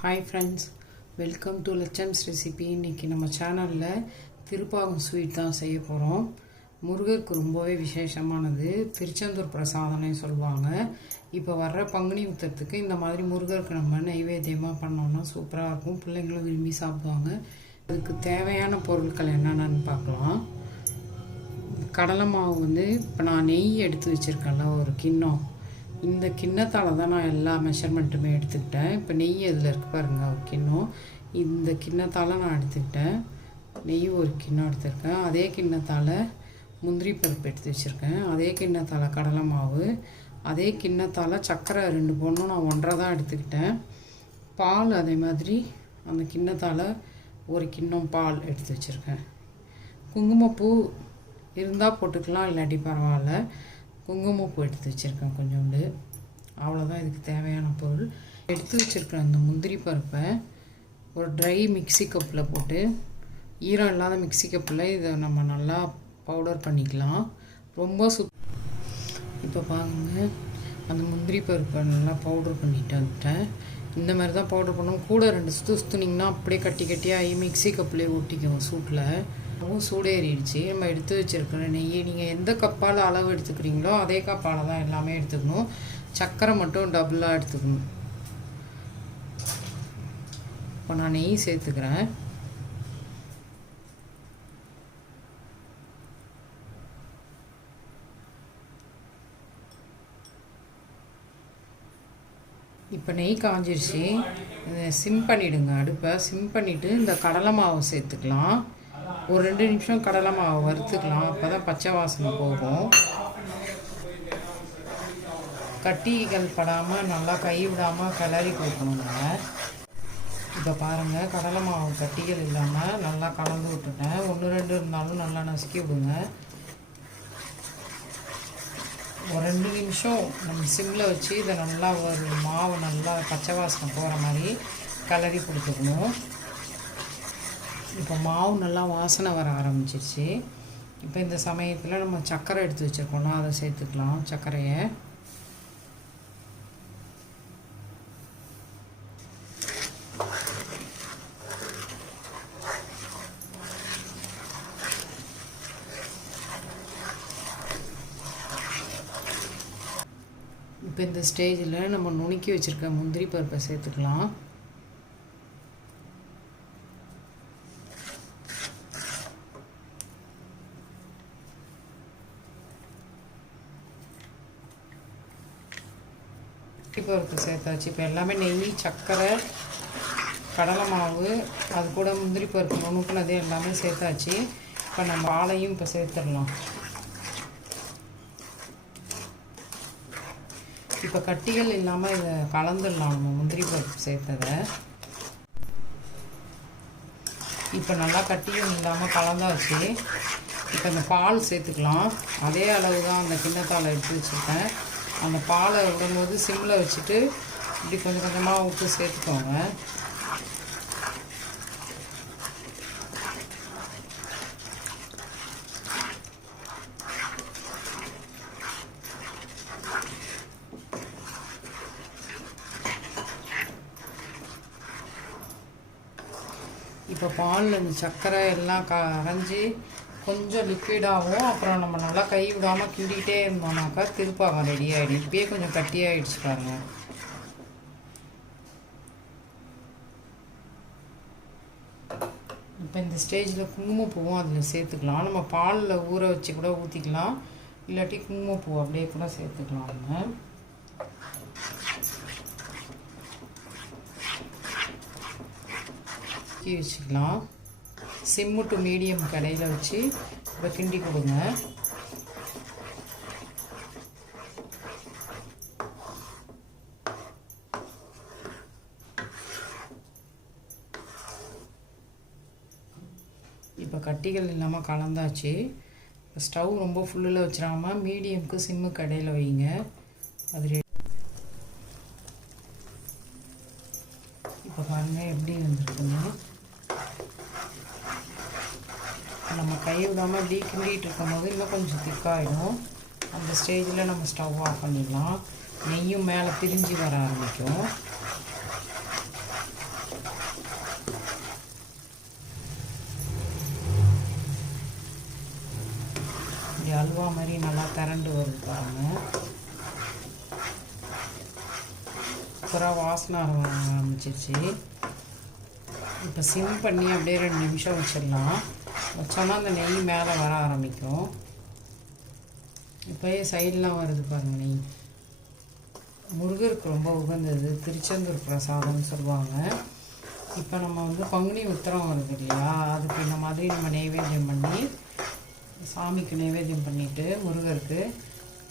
Hi friends, welcome to லட்சம்ஸ் recipe. இன்றைக்கி நம்ம சேனலில் திருப்பாகம் ஸ்வீட் தான் செய்ய போகிறோம். முருகருக்கு ரொம்பவே விசேஷமானது, திருச்செந்தூர் பிரசாதம்னே சொல்லுவாங்க. இப்போ வர்ற பங்குனி உத்திரத்துக்கு இந்த மாதிரி முருகருக்கு நம்ம நைவேத்தியமாக பண்ணோம்னா சூப்பராக இருக்கும். பிள்ளைங்களும் விரும்பி சாப்பிடுவாங்க. அதுக்கு தேவையான பொருட்கள் என்னென்னு பார்க்கலாம். கடலை மாவு இப்போ நான் நெய் எடுத்து வச்சுருக்கேன்ல ஒரு கிண்ணம், இந்த கிண்ணத்தால் தான் நான் எல்லா மெஷர்மெண்ட்டுமே எடுத்துக்கிட்டேன். இப்போ நெய் இதில் இருக்குது பாருங்கள், ஒரு கிண்ணம். இந்த கிண்ணத்தால் நான் எடுத்துக்கிட்டேன். நெய் ஒரு கிண்ணம் எடுத்துருக்கேன். அதே கிண்ணத்தால் முந்திரி பருப்பு எடுத்து வச்சுருக்கேன். அதே கிண்ணத்தால் கடலை மாவு, அதே கிண்ணத்தால் சர்க்கரை 2 பொண்ணும் நான் 1.5 தான் எடுத்துக்கிட்டேன். பால் அதே மாதிரி அந்த கிண்ணத்தால் ஒரு கிண்ணம் பால் எடுத்து வச்சுருக்கேன். குங்குமப்பூ இருந்தால் போட்டுக்கலாம், இல்லாட்டி பரவாயில்ல. குங்குமப்பூ எடுத்து வச்சுருக்கேன் கொஞ்சோண்டு. அவ்வளோதான் இதுக்கு தேவையான பொருள். எடுத்து வச்சுருக்கேன் அந்த முந்திரி பருப்பை ஒரு ட்ரை மிக்சி கப்பில் போட்டு, ஈரம் இல்லாத மிக்சி கப்பில் இதை நம்ம நல்லா பவுடர் பண்ணிக்கலாம். ரொம்ப இப்போ பாருங்க, அந்த முந்திரி பருப்பை நல்லா பவுடர் பண்ணிட்டு வந்துட்டேன். இந்த மாதிரி தான் பவுடர் பண்ணுவோம். கூட 2 சுற்றுனிங்கன்னா அப்படியே கட்டி கட்டியாகி மிக்சி கப்லேயே ஒட்டிக்கும் சூட்டில். சூடேறிடுச்சு. நம்ம எடுத்து வச்சுருக்கிற நெய்யை நீங்கள் எந்த கப்பால் அளவு எடுத்துக்கிறீங்களோ அதே கப்பால் தான் எல்லாமே எடுத்துக்கணும். சர்க்கரை மட்டும் டபுளாக எடுத்துக்கணும். இப்போ நான் நெய் சேர்த்துக்கிறேன். இப்போ நெய் காஞ்சிருச்சு. சிம் பண்ணிவிடுங்க, அடுப்பை சிம் பண்ணிவிட்டு இந்த கடலை மாவு சேர்த்துக்கலாம். ஒரு 2 நிமிஷம் கடலை மாவு வறுத்துக்கலாம், அப்போ தான் பச்சை வாசனை போகும். கட்டிகள் படாமல் நல்லா கை விடாமல் கிளறி கொடுக்கணுங்க. இப்போ பாருங்கள், கடலை மாவு கட்டிகள் இல்லாமல் நல்லா கலந்து விட்டுட்டேன். 1-2 இருந்தாலும் நல்லா நசுக்கி விடுங்க. ஒரு 2 நிமிஷம் நம்ம சிம்மில் வச்சு இதை நல்லா ஒரு மாவு நல்லா பச்சை வாசனை போகிற மாதிரி கிளறி கொடுத்துக்கணும். இப்போ மாவு நல்லா வாசனை வர ஆரம்பிச்சிருச்சு. இப்போ இந்த சமயத்தில் நம்ம சர்க்கரை எடுத்து வச்சுருக்கோம்னா அதை சேர்த்துக்கலாம். சர்க்கரையை இப்போ இந்த ஸ்டேஜில் நம்ம நுணுக்கி வச்சுருக்க முந்திரி பருப்பை சேர்த்துக்கலாம். பருப்பு சேர்த்தாச்சு. இப்போ எல்லாமே நெய், சர்க்கரை, கடலை மாவு, அது கூட முந்திரி பருப்பு நுணுக்குனது எல்லாமே சேர்த்தாச்சு. இப்போ நம்ம பாலையும் இப்போ சேர்த்துடலாம். இப்போ கட்டிகள் இல்லாமல் இதை கலந்துடலாம். நம்ம முந்திரி பருப்பு சேர்த்ததை இப்போ நல்லா கட்டியும் இல்லாமல் கலந்தாச்சு. இப்போ இந்த பால் சேர்த்துக்கலாம். அதே அளவு தான் அந்த கிண்ணத்தால் எடுத்து வச்சுருக்கேன். அந்த பாலை விடும்போது சிம்மில் வச்சுட்டு இப்படி கொஞ்சம் கொஞ்சமாக விட்டு சேர்த்துக்கோங்க. இப்போ பாலில் இந்த சர்க்கரை எல்லாம் கரைஞ்சி கொஞ்சம் லிக்விடாகவும், அப்புறம் நம்ம நல்லா கை விடாமல் கிண்டிகிட்டே இருந்தோம்னாக்கா திருப்பாகம் ரெடி ஆகிடும். இப்பயே கொஞ்சம் கட்டியாகிடுச்சு பாருங்க. இப்போ இந்த ஸ்டேஜில் குங்குமப்பூவும் அதில் சேர்த்துக்கலாம். நம்ம பாலில் ஊற வச்சு கூட ஊற்றிக்கலாம், இல்லாட்டி குங்குமப்பூ அப்படியே கூட சேர்த்துக்கலாம். நம்ம வச்சுக்கலாம். சிம்மு டு மீடியம் கடையில் வச்சு இப்போ கிண்டி கொடுங்க. இப்போ கட்டிகள் இல்லாமல் கலந்தாச்சு. இப்போ ஸ்டவ் ரொம்ப ஃபுல்லில் வச்சிடாமல் மீடியமுக்கு சிம்மு கடையில் வைங்க. அது இப்போ பாருங்கள் எப்படி வந்துருக்குங்க. நம்ம கை விடாமல் இப்படி கிண்டிகிட்டு இருக்கும் போது இன்னும் கொஞ்சம் திக்காகிடும். அந்த ஸ்டேஜில் நம்ம ஸ்டவ் ஆஃப் பண்ணிடலாம். நெய்யும் மேலே பிரிஞ்சு வர ஆரம்பிக்கும். அல்வா மாதிரி நல்லா திரண்டு வருது பாருங்கள். சூப்பராக வாசனை ஆரம்பிச்சிருச்சு. இப்போ சிம் பண்ணி அப்படியே 2 நிமிஷம் வச்சிடலாம். வச்சோன்னா அந்த நெய் மேலே வர ஆரம்பிக்கும். இப்போயே சைடெலாம் வருது பாருங்கள் நெய். முருகருக்கு ரொம்ப உகந்தது திருச்செந்தூர் பிரசாதம்னு சொல்லுவாங்க. இப்போ நம்ம பங்குனி உத்திரம் வருது இல்லையா, அதுக்கு இந்த மாதிரி நம்ம நைவேத்தியம் பண்ணி சாமிக்கு நைவேத்தியம் பண்ணிவிட்டு முருகருக்கு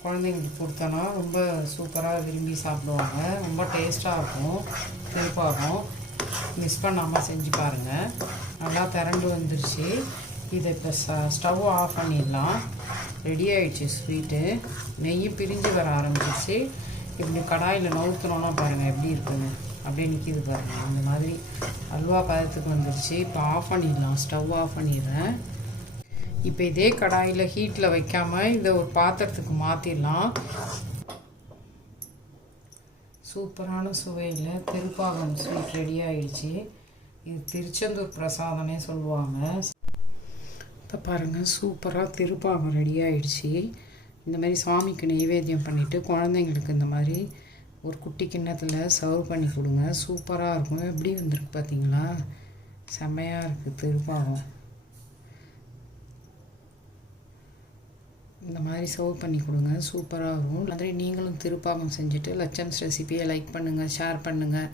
குழந்தைங்களுக்கு கொடுத்தோன்னா ரொம்ப சூப்பராக விரும்பி சாப்பிடுவாங்க. ரொம்ப டேஸ்ட்டாக இருக்கும். திருப்பாகும் மிஸ் பண்ணாமல் செஞ்சு பாருங்கள். நல்லா திரண்டு வந்துருச்சு. இதை இப்போ ஸ்டவ் ஆஃப் பண்ணிடலாம். ரெடி ஆகிடுச்சு ஸ்வீட்டு. நெய் பிரிஞ்சு வர ஆரம்பிச்சிருச்சு. இப்படி கடாயில் நவுத்துனோன்னா பாருங்கள் எப்படி இருக்குன்னு. அப்படியே நிற்கிது பாருங்கள். அந்த மாதிரி அல்வா பதத்துக்கு வந்துருச்சு. இப்போ ஆஃப் பண்ணிடலாம். ஸ்டவ் ஆஃப் பண்ணிடுறேன். இப்போ இதே கடாயில் ஹீட்டில் வைக்காமல் இதை ஒரு பாத்திரத்துக்கு மாற்றிடலாம். சூப்பரான சுவையில் திருப்பாகம் ஸ்வீட் ரெடி ஆகிடுச்சு. இது திருச்செந்தூர் பிரசாதனே சொல்லுவாங்க. இப்போ பாருங்கள் சூப்பராக திருப்பாகம் ரெடி ஆகிடுச்சு. இந்த மாதிரி சுவாமிக்கு நைவேத்தியம் பண்ணிவிட்டு குழந்தைங்களுக்கு இந்த மாதிரி ஒரு குட்டி கிண்ணத்தில் சர்வ் பண்ணி கொடுங்க. சூப்பராக இருக்கும். எப்படி வந்திருக்கு பார்த்தீங்களா, செம்மையாக இருக்குது திருப்பாகம். இந்த மாதிரி சர்வ் பண்ணி கொடுங்க, சூப்பராக இருக்கும். மாதிரி நீங்களும் திருப்பாகம் செஞ்சுட்டு லட்சம்ஸ் ரெசிபியை லைக் பண்ணுங்கள், ஷேர் பண்ணுங்கள்,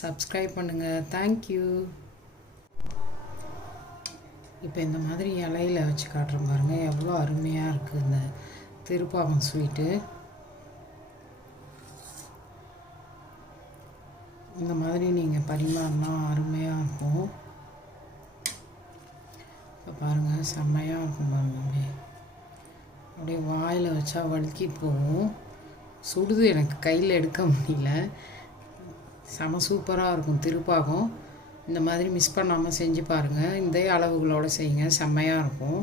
சப்ஸ்கிரைப் பண்ணுங்கள். தேங்க்யூ. இப்போ இந்த மாதிரி இலையில் வச்சு காட்டுறோம் பாருங்கள், எவ்வளோ அருமையாக இருக்குது இந்த திருப்பாகம் ஸ்வீட்டு. இந்த மாதிரி நீங்கள் பரிமாறினா அருமையாக இருக்கும். இப்போ பாருங்கள் செம்மையாக இருக்கும் பாருங்கள். அப்படியே வாயில் வச்சா வழுக்கி போகும். சுடுது, எனக்கு கையில் எடுக்க முடியல. செம சூப்பராக இருக்கும் திருப்பாகம். இந்த மாதிரி மிஸ் பண்ணாமல் செஞ்சு பாருங்கள். இந்த அளவுகளோடு செய்யுங்க, செம்மையாக இருக்கும்.